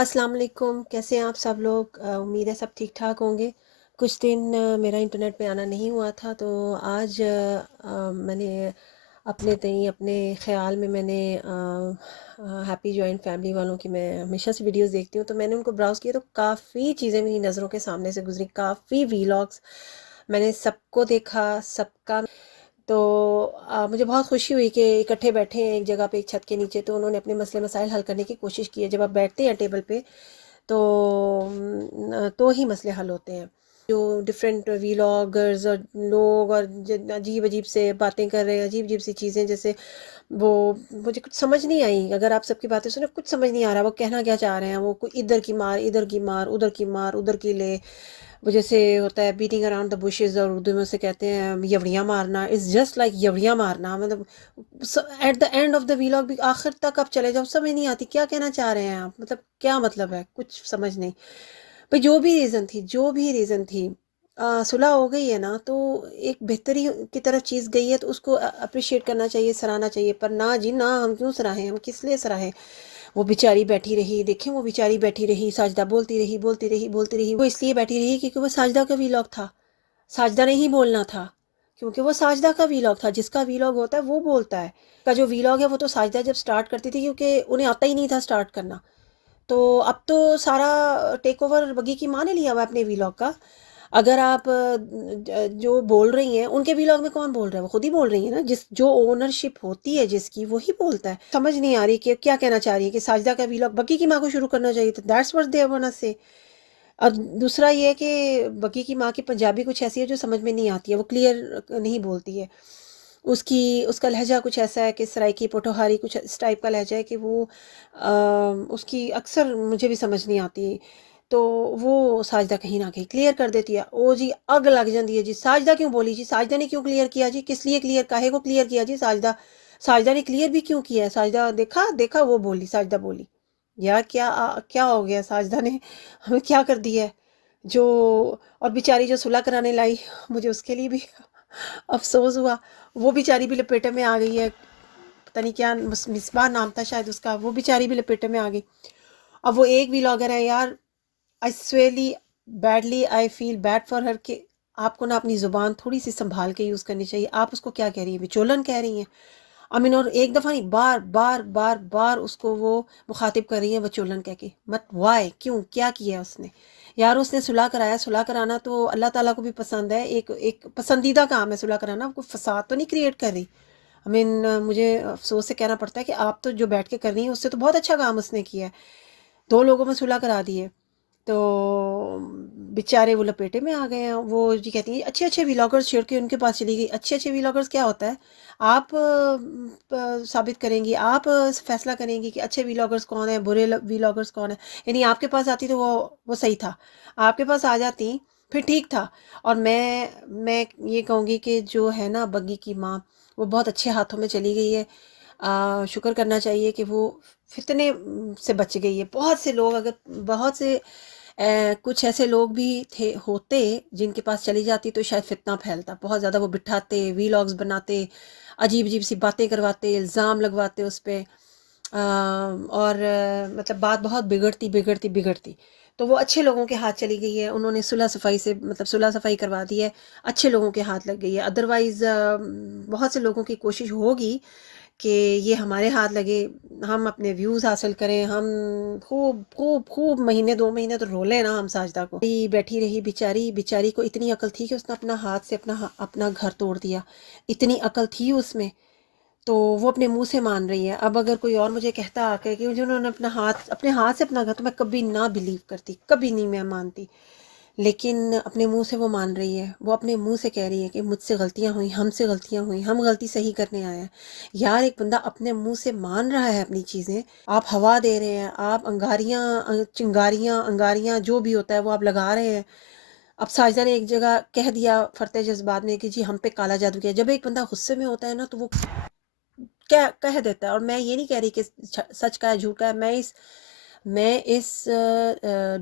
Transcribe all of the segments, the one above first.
السلام علیکم، کیسے ہیں آپ سب لوگ؟ امید ہے سب ٹھیک ٹھاک ہوں گے۔ کچھ دن میرا انٹرنیٹ پہ آنا نہیں ہوا تھا، تو آج میں نے اپنے تئیں اپنے خیال میں نے ہیپی جوائنٹ فیملی والوں کی میں ہمیشہ سے ویڈیوز دیکھتی ہوں، تو میں نے ان کو براؤز کیا تو کافی چیزیں میری نظروں کے سامنے سے گزری، کافی ویلاگس میں نے سب کو دیکھا، سب کا۔ تو مجھے بہت خوشی ہوئی کہ اکٹھے بیٹھے ہیں ایک جگہ پہ ایک چھت کے نیچے، تو انہوں نے اپنے مسئلے مسائل حل کرنے کی کوشش کی ہے۔ جب آپ بیٹھتے ہیں ٹیبل پہ تو ہی مسئلے حل ہوتے ہیں۔ جو ڈفرینٹ ویلاگرز اور لوگ اور عجیب عجیب سے باتیں کر رہے ہیں، عجیب عجیب سی چیزیں، جیسے وہ مجھے کچھ سمجھ نہیں آئی۔ اگر آپ سب کی باتیں سنیں کچھ سمجھ نہیں آ رہا وہ کہنا کیا چاہ رہے ہیں۔ وہ کوئی ادھر کی مار ادھر کی مار ادھر کی مار ادھر کی لے، وہ جیسے ہوتا ہے بیٹنگ اراؤنڈ دا بشز، اور اردو میں اسے کہتے ہیں یوڑیاں مارنا۔ اٹس جسٹ لائک یوڑیاں مارنا، مطلب at the end of the vlog بھی آخر تک آپ چلے جاؤ سمجھ نہیں آتی کیا کہنا چاہ رہے ہیں آپ، مطلب کیا مطلب ہے، کچھ سمجھ نہیں۔ بھئی جو بھی ریزن تھی صلح ہو گئی ہے نا، تو ایک بہتری کی طرف چیز گئی ہے تو اس کو اپریشیٹ کرنا چاہیے، سراہنا چاہیے۔ پر نہ جی نہ، ہم کیوں سراہیں، ہم کس لیے سراہیں؟ وہ بیچاری بیٹھی رہی، دیکھیں وہ بیچاری بیٹھی رہی، ساجدہ بولتی رہی بولتی رہی بولتی رہی۔ وہ اس لیے بیٹھی رہی کیونکہ وہ ساجدہ کا ویلاگ تھا، ساجدہ نے ہی بولنا تھا، کیونکہ وہ ساجدہ کا ویلاگ تھا۔ جس کا ویلاگ ہوتا ہے وہ بولتا ہے۔ کا جو ویلاگ ہے وہ تو ساجدہ جب سٹارٹ کرتی تھی، کیونکہ انہیں آتا ہی نہیں تھا سٹارٹ کرنا، تو اب تو سارا ٹیک اوور بگی کی ماں نے لیا ہوا ہے اپنے ویلاگ کا۔ اگر آپ جو بول رہی ہیں ان کے ویلاگ میں کون بول رہا ہے؟ وہ خود ہی بول رہی ہیں نا، جس جو اونرشپ ہوتی ہے جس کی، وہی بولتا ہے۔ سمجھ نہیں آ رہی کہ کیا کہنا چاہ رہی ہے کہ ساجدہ کا ویلاگ بگی کی ماں کو شروع کرنا چاہیے تھا، دیٹس واٹ دے ونا سے۔ اور دوسرا یہ ہے کہ بگی کی ماں کی پنجابی کچھ ایسی ہے جو سمجھ میں نہیں آتی ہے، وہ کلیئر نہیں بولتی ہے۔ اس کا لہجہ کچھ ایسا ہے کہ سرائکی پوٹوہاری کچھ اس ٹائپ کا لہجہ ہے کہ وہ اس کی اکثر مجھے بھی سمجھ نہیں آتی، تو وہ ساجدہ کہیں نہ کہیں کلیئر کر دیتی ہے۔ او جی اگ لگ جاتی ہے جی، ساجدہ کیوں بولی جی، ساجدہ نے کیوں کلیئر کیا جی، کس لیے کلیئر، کاہے کو کلیئر کیا جی؟ ساجدہ نے کلیئر بھی کیوں کیا ہے؟ ساجدہ دیکھا دیکھا وہ بولی، ساجدہ بولی، یا کیا ہو گیا؟ ساجدہ نے ہمیں کیا کر دیا ہے جو؟ اور بیچاری جو صلح کرانے لائی، مجھے اس کے لیے بھی افسوس ہوا۔ وہ بیچاری بھی لپیٹے میں آ گئی ہے، پتہ نہیں کیا مصباح نام تھا شاید اس کا، وہ بیچاری بھی لپیٹے میں آ گئی۔ اب وہ ایک ویلاگر ہے یار، I sincerely badly I feel bad for her, کہ آپ کو نا اپنی زبان تھوڑی سی سنبھال کے یوز کرنی چاہیے۔ آپ اس کو کیا کہہ رہی ہیں؟ بچولن کہہ رہی ہیں، امین، اور ایک دفعہ نہیں، بار بار بار بار اس کو وہ مخاطب کر رہی ہیں بچولن کہہ کے۔ مت وائی، کیوں، کیا کیا ہے اس نے؟ یار اس نے صلح کرایا، صلح کرانا تو اللہ تعالیٰ کو بھی پسند ہے، ایک پسندیدہ کام ہے صلح کرانا، کوئی فساد تو نہیں کریٹ کر رہی۔ مجھے افسوس سے کہنا پڑتا ہے کہ آپ تو جو بیٹھ کے کر رہی ہیں اس سے تو بہت اچھا کام اس نے کیا ہے، دو لوگوں میں صلح کرا دی ہے۔ تو بیچارے وہ لپیٹے میں آ گئے ہیں۔ وہ جی کہتی ہیں اچھے اچھے ویلاگرز چھیڑ کے ان کے پاس چلی گئی۔ اچھے اچھے ویلاگرز کیا ہوتا ہے؟ آپ ثابت کریں گی، آپ فیصلہ کریں گی کہ اچھے ویلاگرز کون ہیں، برے ویلاگرز کون ہیں۔ یعنی آپ کے پاس آتی تو وہ صحیح تھا، آپ کے پاس آ جاتی پھر ٹھیک تھا۔ اور میں یہ کہوں گی کہ جو ہے نا بگی کی ماں، وہ بہت اچھے ہاتھوں میں چلی گئی ہے۔ شکر کرنا چاہیے کہ وہ فتنے سے بچ گئی ہے۔ بہت سے کچھ ایسے لوگ بھی ہوتے جن کے پاس چلی جاتی تو شاید فتنہ پھیلتا بہت زیادہ، وہ بٹھاتے، ویلاگز بناتے، عجیب عجیب سی باتیں کرواتے، الزام لگواتے اس پہ، اور مطلب بات بہت بگڑتی۔ تو وہ اچھے لوگوں کے ہاتھ چلی گئی ہے، انہوں نے صلح صفائی کروا دی ہے، اچھے لوگوں کے ہاتھ لگ گئی ہے۔ ادروائز بہت سے لوگوں کی کوشش ہوگی کہ یہ ہمارے ہاتھ لگے، ہم اپنے ویوز حاصل کریں، ہم خوب خوب خوب مہینے 2 مہینے تو رولیں نا ہم ساجدہ کو۔ بیٹھی رہی بیچاری کو اتنی عقل تھی کہ اس نے اپنا ہاتھ سے اپنا گھر توڑ دیا، اتنی عقل تھی اس میں، تو وہ اپنے منہ سے مان رہی ہے۔ اب اگر کوئی اور مجھے کہتا آ کے کہ جنہوں نے اپنے ہاتھ سے اپنا گھر، تو میں کبھی نہ بلیو کرتی، کبھی نہیں میں مانتی، لیکن اپنے منہ سے وہ مان رہی ہے، وہ اپنے منہ سے کہہ رہی ہے کہ مجھ سے غلطیاں ہوئیں، ہم سے غلطیاں ہوئیں، ہم غلطی صحیح کرنے آئے ہیں۔ یار ایک بندہ اپنے منہ سے مان رہا ہے اپنی چیزیں، آپ ہوا دے رہے ہیں، آپ انگاریاں جو بھی ہوتا ہے وہ آپ لگا رہے ہیں۔ اب ساجدہ نے ایک جگہ کہہ دیا فرتے جذبات میں کہ جی ہم پہ کالا جادو کیا۔ جب ایک بندہ غصے میں ہوتا ہے نا تو وہ کیا کہہ دیتا ہے، اور میں یہ نہیں کہہ رہی کہ سچ کا ہے جھوٹ کا ہے، میں اس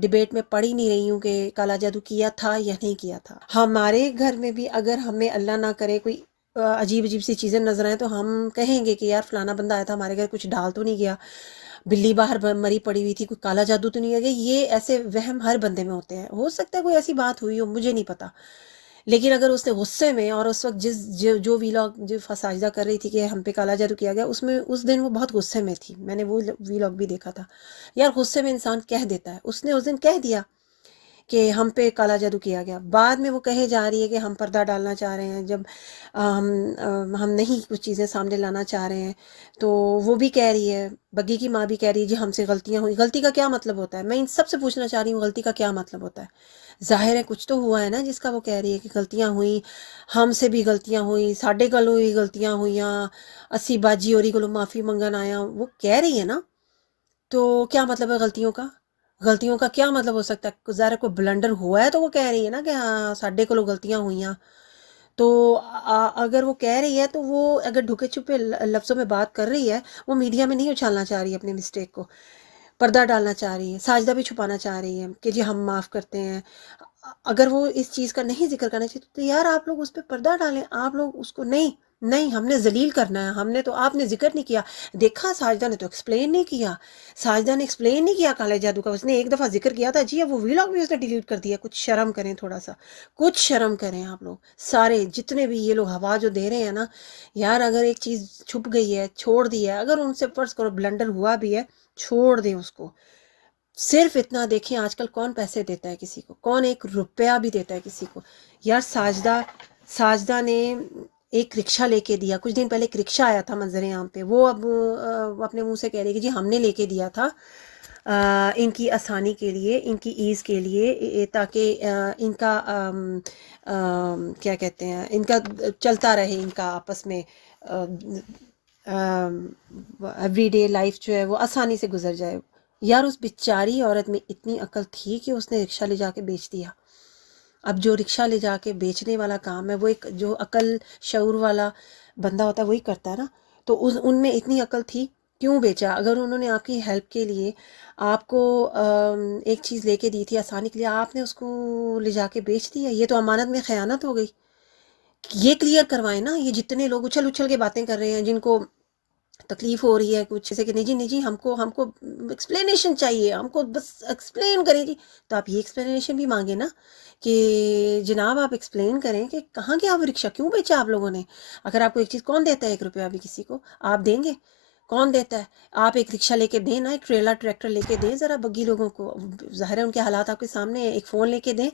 ڈیبیٹ میں پڑھ ہی نہیں رہی ہوں کہ کالا جادو کیا تھا یا نہیں کیا تھا۔ ہمارے گھر میں بھی اگر ہمیں اللہ نہ کرے کوئی عجیب سی چیزیں نظر آئیں تو ہم کہیں گے کہ یار فلانا بندہ آیا تھا ہمارے گھر، کچھ ڈال تو نہیں گیا، بلی باہر مری پڑی ہوئی تھی، کوئی کالا جادو تو نہیں ہے گیا. یہ ایسے وہم ہر بندے میں ہوتے ہیں. ہو سکتا ہے کوئی ایسی بات ہوئی ہو، مجھے نہیں پتا. لیکن اگر اس نے غصے میں، اور اس وقت جو ویلاگ جو ساجدہ کر رہی تھی کہ ہم پہ کالا جادو کیا گیا، اس میں اس دن وہ بہت غصے میں تھی. میں نے وہ ویلاگ بھی دیکھا تھا. یار غصے میں انسان کہہ دیتا ہے. اس نے اس دن کہہ دیا کہ ہم پہ کالا جادو کیا گیا. بعد میں وہ کہے جا رہی ہے کہ ہم پردہ ڈالنا چاہ رہے ہیں، جب ہم نہیں کچھ چیزیں سامنے لانا چاہ رہے ہیں. تو وہ بھی کہہ رہی ہے، بگی کی ماں بھی کہہ رہی ہے جی ہم سے غلطیاں ہوئی. غلطی کا کیا مطلب ہوتا ہے؟ میں ان سب سے پوچھنا چاہ رہی ہوں، غلطی کا کیا مطلب ہوتا ہے؟ ظاہر ہے کچھ تو ہوا ہے نا جس کا وہ کہہ رہی ہے کہ غلطیاں ہوئیں، ہم سے بھی غلطیاں ہوئیں، ساڈے کلوں بھی غلطیاں ہوئیاں، اسی باجی اوری کلوں معافی منگن آیا. وہ کہہ رہی ہے نا. تو کیا مطلب ہے غلطیوں کا؟ غلطیوں کا کیا مطلب ہو سکتا ہے؟ ظاہر کوئی بلنڈر ہوا ہے تو وہ کہہ رہی ہے نا کہ ہاں ساڈے کلوں غلطیاں ہوئیاں. تو اگر وہ کہہ رہی ہے تو وہ اگر ڈھکے چھپے لفظوں میں بات کر رہی ہے، وہ میڈیا میں نہیں اچھالنا چاہ رہی ہے اپنے مسٹیک کو، پردہ ڈالنا چاہ رہی ہے. ساجدہ بھی چھپانا چاہ رہی ہے کہ جی ہم معاف کرتے ہیں. اگر وہ اس چیز کا نہیں ذکر کرنا چاہیے تو یار آپ لوگ اس پہ پردہ ڈالیں. آپ لوگ اس کو نہیں نہیں ہم نے ذلیل کرنا ہے. ہم نے تو، آپ نے ذکر نہیں کیا. دیکھا ساجدہ نے تو ایکسپلین نہیں کیا. ساجدہ نے ایکسپلین نہیں کیا کالے جادو کا. اس نے ایک دفعہ ذکر کیا تھا جی، اب وہ ویلاگ بھی اس نے ڈیلیٹ کر دیا. کچھ شرم کریں، تھوڑا سا کچھ شرم کریں آپ لوگ سارے جتنے بھی یہ لوگ ہوا جو دے رہے ہیں نا. یار اگر ایک چیز چھپ گئی ہے چھوڑ دی ہے، اگر ان سے فرض کرو بلنڈر ہوا بھی ہے چھوڑ دیں اس کو. صرف اتنا دیکھیں آج کل کون پیسے دیتا ہے کسی کو، کون ایک روپیہ بھی دیتا ہے کسی کو. یار ساجدہ نے ایک رکشہ لے کے دیا. کچھ دن پہلے ایک رکشہ آیا تھا منظر عام پہ، وہ اب اپنے منہ سے کہہ رہی کہ جی ہم نے لے کے دیا تھا ان کی آسانی کے لیے، ان کی ایز کے لیے، تاکہ ان کا کیا کہتے ہیں، ان کا چلتا رہے، ان کا آپس میں ایوری ڈے لائف جو ہے وہ آسانی سے گزر جائے. یار اس بیچاری عورت میں اتنی عقل تھی کہ اس نے رکشہ لے جا کے بیچ دیا. اب جو رکشہ لے جا کے بیچنے والا کام ہے وہ ایک جو عقل شعور والا بندہ ہوتا ہے وہی کرتا ہے نا. تو ان میں اتنی عقل تھی، کیوں بیچا؟ اگر انہوں نے آپ کی ہیلپ کے لیے آپ کو ایک چیز لے کے دی تھی آسانی کے لیے، آپ نے اس کو لے جا کے بیچ دیا. یہ تو امانت میں خیانت ہو گئی. یہ کلیئر کروائیں نا. یہ جتنے لوگ اچھل اچھل کے باتیں کر رہے ہیں، جن کو تکلیف ہو رہی ہے کچھ سے کہ نہیں جی ہم کو ایکسپلینیشن چاہیے، ہم کو بس ایکسپلین کریں جی، تو آپ یہ ایکسپلینیشن بھی مانگیں نا کہ جناب آپ ایکسپلین کریں کہ کہاں گیا وہ رکشہ، کیوں بیچا آپ لوگوں نے. اگر آپ کو ایک چیز، کون دیتا ہے 1 روپیہ بھی کسی کو؟ آپ دیں گے؟ کون دیتا ہے؟ آپ ایک رکشہ لے کے دیں نا، ایک ٹریکٹر لے کے دیں ذرا بگی لوگوں کو. ظاہر ہے ان کے حالات آپ کے سامنے ہیں. ایک فون لے کے دیں.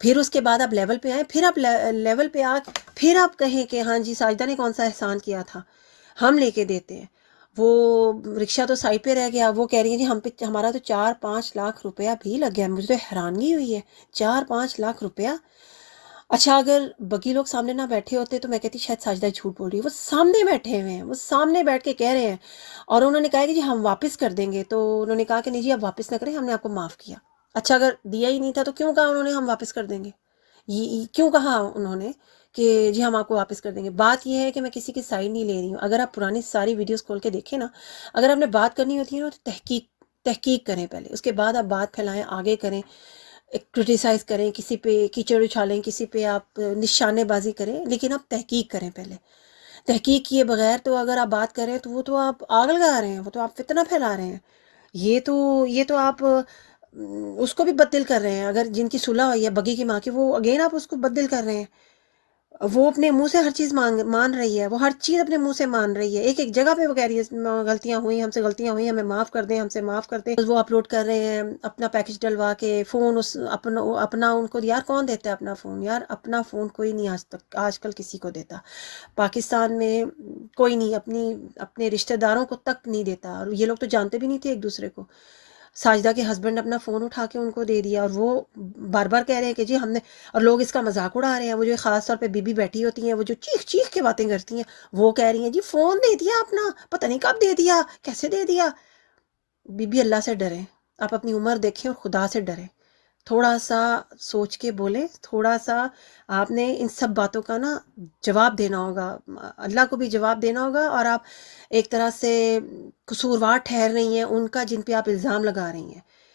پھر اس کے بعد آپ لیول پہ آئیں، پھر آپ لیول پہ آ پھر آپ کہیں کہ ہاں جی ساجدہ نے کون سا احسان کیا تھا، ہم لے کے دیتے ہیں. وہ رکشہ تو سائڈ پہ رہ گیا. وہ کہہ رہی ہیں جی ہمارا تو 4-5 لاکھ روپیہ بھی لگ گیا. مجھے تو حیرانگی ہوئی ہے، 4-5 لاکھ روپیہ. اچھا اگر بگی لوگ سامنے نہ بیٹھے ہوتے تو میں کہتی شاید ساجدہ جھوٹ بول رہی ہے. وہ سامنے بیٹھے ہوئے ہیں، وہ سامنے بیٹھ کے کہہ رہے ہیں. اور انہوں نے کہا کہ جی ہم واپس کر دیں گے. تو انہوں نے کہا کہ نہیں جی آپ واپس نہ کریں، ہم نے آپ کو معاف کیا. اچھا اگر دیا ہی نہیں تھا تو کیوں کہا انہوں نے ہم واپس کر دیں گے؟ کیوں کہا انہوں نے کہ جی ہم آپ کو واپس کر دیں گے؟ بات یہ ہے کہ میں کسی کی سائڈ نہیں لے رہی ہوں. اگر آپ پرانی ساری ویڈیوز کھول کے دیکھیں نا، اگر آپ نے بات کرنی ہوتی ہے نا تو تحقیق کریں پہلے، اس کے بعد آپ بات پھیلائیں، آگے کریں، کرٹیسائز کریں، کسی پہ کیچڑ اچھالیں، کسی پہ آپ نشانے بازی کریں، لیکن آپ تحقیق کریں پہلے. تحقیق کیے بغیر تو اگر آپ بات کریں تو وہ تو آپ آگ لگا رہے ہیں، وہ تو آپ فتنہ پھیلا رہے ہیں. یہ تو آپ اس کو بھی بدل کر رہے ہیں. اگر جن کی صلح ہوئی ہے بگی کی ماں کی، وہ اگین آپ اس کو بدل کر رہے ہیں. وہ اپنے منہ سے ہر چیز مان رہی ہے، وہ ہر چیز اپنے منہ سے مان رہی ہے. ایک جگہ پہ وہ کہہ رہی ہے غلطیاں ہوئی، ہم سے غلطیاں ہوئی، ہمیں معاف کر دیں، ہم سے معاف کر دیں. وہ اپلوڈ کر رہے ہیں اپنا پیکج ڈلوا کے فون، اپنا ان کو. یار کون دیتا ہے اپنا فون؟ یار اپنا فون کوئی نہیں آج کل کسی کو دیتا. پاکستان میں کوئی نہیں اپنے رشتہ داروں کو تک نہیں دیتا. اور یہ لوگ تو جانتے بھی نہیں تھے ایک دوسرے کو. ساجدہ کے ہسبینڈ اپنا فون اٹھا کے ان کو دے دیا، اور وہ بار بار کہہ رہے ہیں کہ جی ہم نے. اور لوگ اس کا مذاق اڑا رہے ہیں. وہ جو خاص طور پہ بی بی بیٹھی ہوتی ہیں، وہ جو چیخ چیخ کے باتیں کرتی ہیں، وہ کہہ رہی ہیں جی فون دے دیا اپنا، پتہ نہیں کب دے دیا، کیسے دے دیا. بی بی اللہ سے ڈریں، آپ اپنی عمر دیکھیں اور خدا سے ڈریں. تھوڑا سا سوچ کے بولیں. تھوڑا سا آپ نے ان سب باتوں کا نا جواب دینا ہوگا، اللہ کو بھی جواب دینا ہوگا. اور آپ ایک طرح سے قصوروار ٹھہر رہی ہیں ان کا جن پہ آپ الزام لگا رہی ہیں.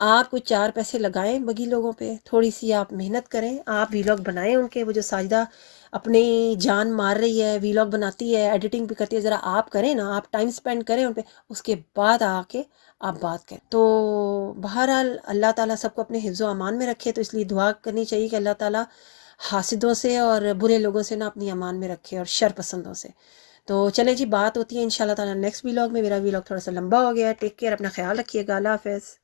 آپ کوئی 4 پیسے لگائیں بگی لوگوں پہ، تھوڑی سی آپ محنت کریں، آپ ویلاگ بنائیں ان کے، وہ جو ساجدہ اپنی جان مار رہی ہے، ویلاگ بناتی ہے، ایڈیٹنگ بھی کرتی ہے، ذرا آپ کریں نا، آپ ٹائم سپینڈ کریں ان پہ، اس کے بعد آ کے آپ بات کریں۔ تو بہرحال اللہ تعالیٰ سب کو اپنے حفظ و امان میں رکھے، تو اس لیے دعا کرنی چاہیے کہ اللہ تعالیٰ حاسدوں سے اور برے لوگوں سے نا اپنی امان میں رکھے، اور شر پسندوں سے۔ تو چلیں جی، بات ہوتی ہے انشاءاللہ تعالیٰ نیکسٹ ویلاگ میں۔ میرا ویلاگ تھوڑا سا لمبا ہو گیا ہے، ٹیک کیئر، اپنا خیال رکھیے گا، اللہ حافظ۔